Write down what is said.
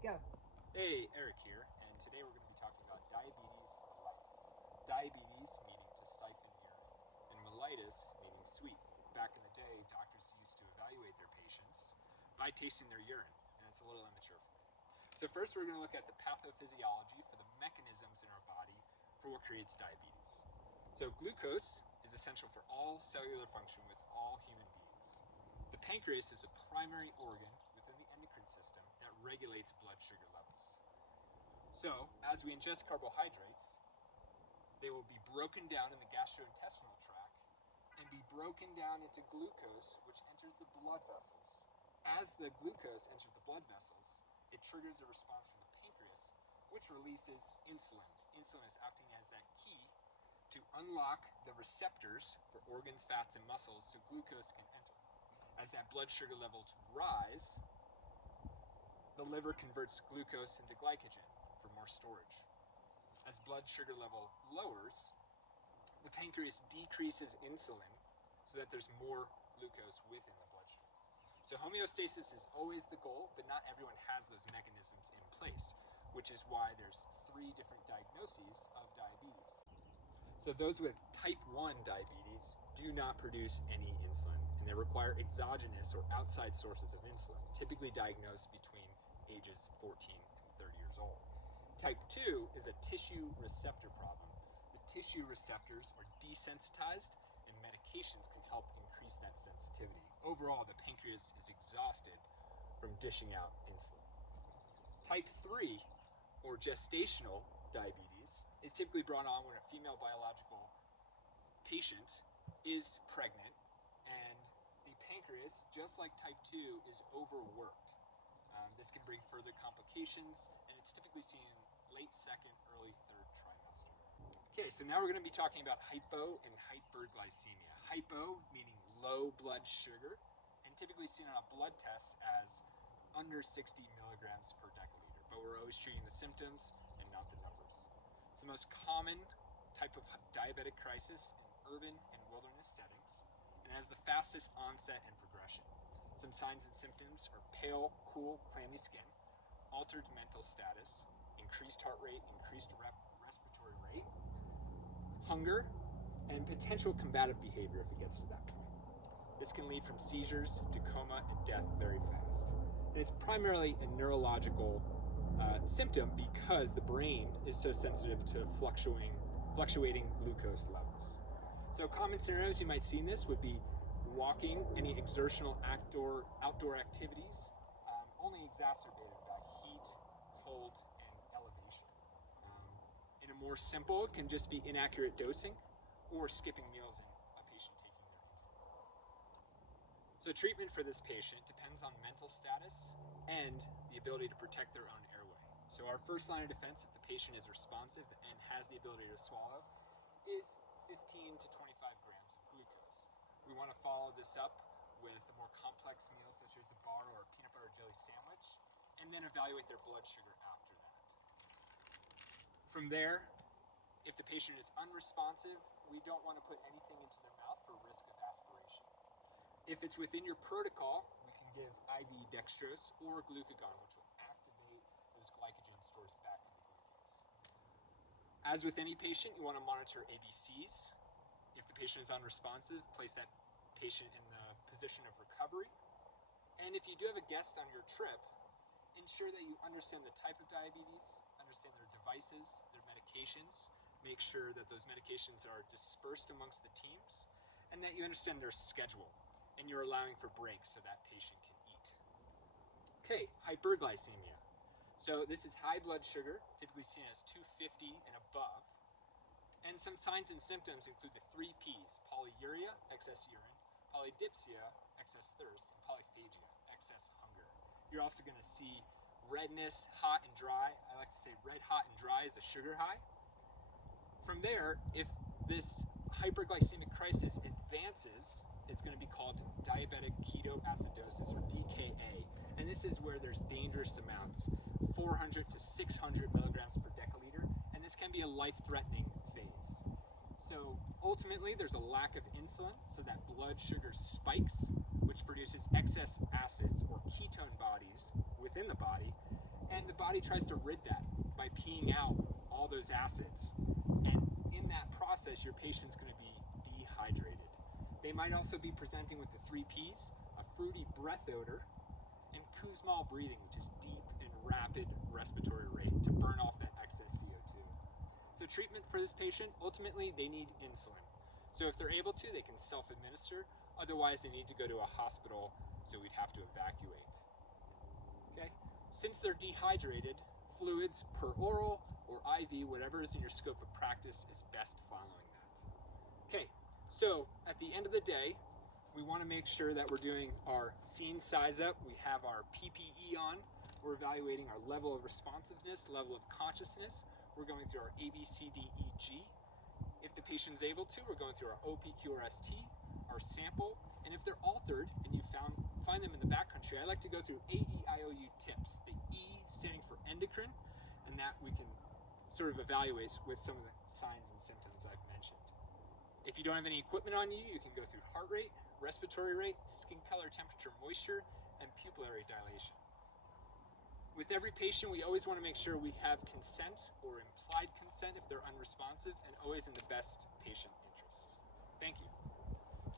Go. Hey, Eric here, and today we're going to be talking about diabetes mellitus. Diabetes meaning to siphon urine, and mellitus meaning sweet. Back in the day, doctors used to evaluate their patients by tasting their urine, and it's a little immature for me. So first we're going to look at the pathophysiology for the mechanisms in our body for what creates diabetes. So glucose is essential for all cellular function with all human beings. The pancreas is the primary organ within the endocrine system that regulates blood sugar levels. So, as we ingest carbohydrates, they will be broken down in the gastrointestinal tract and be broken down into glucose, which enters the blood vessels. As the glucose enters the blood vessels, it triggers a response from the pancreas, which releases insulin. Insulin is acting as that key to unlock the receptors for organs, fats, and muscles so glucose can enter. As that blood sugar levels rise, the liver converts glucose into glycogen for more storage. As blood sugar level lowers, the pancreas decreases insulin so that there's more glucose within the bloodstream. So homeostasis is always the goal, but not everyone has those mechanisms in place, which is why there's 3 different diagnoses of diabetes. So those with type 1 diabetes do not produce any insulin, and they require exogenous or outside sources of insulin, typically diagnosed between ages 14 and 30 years old. Type 2 is a tissue receptor problem. The tissue receptors are desensitized, and medications can help increase that sensitivity. Overall, the pancreas is exhausted from dishing out insulin. Type 3, or gestational diabetes, is typically brought on when a female biological patient is pregnant and the pancreas, just like type 2, is overworked. This can bring further complications, and it's typically seen in late 2nd, early 3rd trimester. Okay, so now we're going to be talking about hypo and hyperglycemia. Hypo meaning low blood sugar, and typically seen on a blood test as under 60 milligrams per deciliter, but we're always treating the symptoms and not the numbers. It's the most common type of diabetic crisis in urban and wilderness settings, and has the fastest onset and progression. Some signs and symptoms are pale, cool, clammy skin, altered mental status, increased heart rate, increased respiratory rate, hunger, and potential combative behavior if it gets to that point. This can lead from seizures to coma and death very fast. And it's primarily a neurological symptom because the brain is so sensitive to fluctuating glucose levels. So common scenarios you might see in this would be walking, any exertional outdoor activities, only exacerbated by heat, cold, and elevation. In a more simple, it can just be inaccurate dosing or skipping meals in a patient taking their insulin. So treatment for this patient depends on mental status and the ability to protect their own airway. So our first line of defense, if the patient is responsive and has the ability to swallow, is 15 to 25 grams of glucose. We want to follow this up with a more complex meal such as a bar or a peanut butter jelly sandwich, and then evaluate their blood sugar after that. From there, if the patient is unresponsive, we don't want to put anything into their mouth for risk of aspiration. If it's within your protocol, we can give IV dextrose or glucagon, which will activate those glycogen stores back into glucose. As with any patient, you want to monitor ABCs. If the patient is unresponsive, place that patient in the position of recovery. And if you do have a guest on your trip, ensure that you understand the type of diabetes, understand their devices, their medications, make sure that those medications are dispersed amongst the teams, and that you understand their schedule, and you're allowing for breaks so that patient can eat. Okay, hyperglycemia. So this is high blood sugar, typically seen as 250 and above. And some signs and symptoms include the 3 Ps: polyuria, excess urine; polydipsia, excess thirst; and polyphagia, excess hunger. You're also going to see redness, hot and dry. I like to say red, hot, and dry is a sugar high. From there, if this hyperglycemic crisis advances, it's going to be called diabetic ketoacidosis, or DKA. And this is where there's dangerous amounts, 400 to 600 milligrams per deciliter, and this can be a life-threatening phase. So ultimately, there's a lack of insulin, so that blood sugar spikes, which produces excess acids or ketone bodies within the body, And the body tries to rid that by peeing out all those acids. And in that process, your patient's going to be dehydrated. They might also be presenting with the 3 Ps, a fruity breath odor, and Kussmaul breathing, which is deep and rapid respiratory rate to burn off that excess CO2. So treatment for this patient, ultimately they need insulin. So if they're able to, they can self-administer. Otherwise, they need to go to a hospital, so we'd have to evacuate. Okay? Since they're dehydrated, fluids per oral or IV, whatever is in your scope of practice, is best following that. Okay, so at the end of the day, we want to make sure that we're doing our scene size up. We have our PPE on. We're evaluating our level of responsiveness, level of consciousness. We're going through our ABCDEG. If the patient's able to, we're going through our OPQRST, our sample, and if they're altered and you find them in the backcountry, I like to go through AEIOU tips, the E standing for endocrine, and that we can sort of evaluate with some of the signs and symptoms I've mentioned. If you don't have any equipment on you, you can go through heart rate, respiratory rate, skin color, temperature, moisture, and pupillary dilation. With every patient, we always want to make sure we have consent or implied consent if they're unresponsive, and always in the best patient interest. Thank you.